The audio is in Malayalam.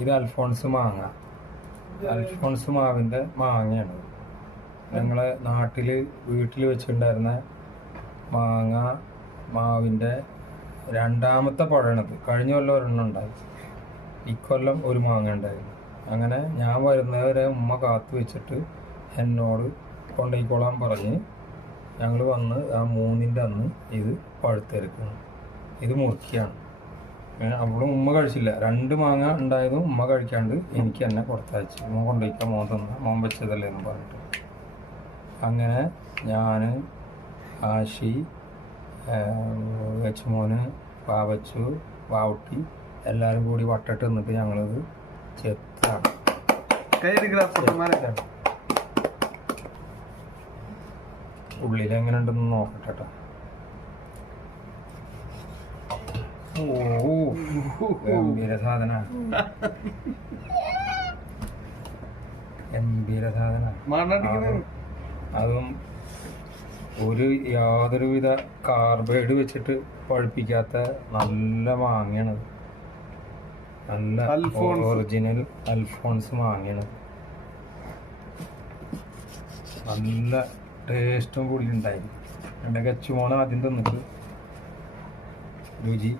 ഇത് അൽഫോൺസ് മാങ്ങ. അൽഫോൺസ് മാവിൻ്റെ മാങ്ങയാണ്. ഞങ്ങളെ നാട്ടിൽ വീട്ടിൽ വെച്ചിട്ടുണ്ടായിരുന്ന മാവിൻ്റെ രണ്ടാമത്തെ പഴമാണിത്. കഴിഞ്ഞ കൊല്ലം ഒരെണ്ണം ഉണ്ടായി, ഇക്കൊല്ലം ഒരു മാങ്ങ ഉണ്ടായിരുന്നു. അങ്ങനെ ഞാൻ വരുന്നവരെ ഉമ്മ കാത്തു വെച്ചിട്ട് എന്നോട് കൊണ്ടുപോയിക്കോളാൻ പറഞ്ഞ് ഞങ്ങൾ വന്ന് ആ 3-ൻ്റെ അന്ന് ഇത് പഴുത്തെടുക്കുന്നു. ഇത് മുറിക്കുകയാണ്. അവളും ഉമ്മ കഴിച്ചില്ല. 2 മാങ്ങ ഉണ്ടായതും ഉമ്മ കഴിക്കാണ്ട് എനിക്ക് എന്നെ കൊടുത്തയച്ചു. ഉമ്മ കൊണ്ടുപോയിക്കാൻ മോൻ തന്ന മോൻ വെച്ചതല്ലേ എന്ന് പറഞ്ഞിട്ട്. അങ്ങനെ ഞാൻ, ആശി, വെച്ചുമോന്, വാവച്ചു, വാവുട്ടി എല്ലാവരും കൂടി വട്ടിട്ട് നിന്നിട്ട് ഞങ്ങളിത് ചെത്താണ്. ഉള്ളിലെങ്ങനെ ഉണ്ടെന്ന് നോക്കട്ടെ. ഗംഭീര സാധന, ഗംഭീര സാധന. അതും യാതൊരുവിധ കാർബൈഡ് വെച്ചിട്ട് പഴുപ്പിക്കാത്ത നല്ല മാങ്ങയാണ്. നല്ല ഒറിജിനൽ അൽഫോൺസ് മാങ്ങയാണ്. നല്ല ടേസ്റ്റും കൂടി ഉണ്ടായിരുന്നു. എൻ്റെ ഗച്ചുമോനെ ആദ്യം തന്നിട്ട് രുചി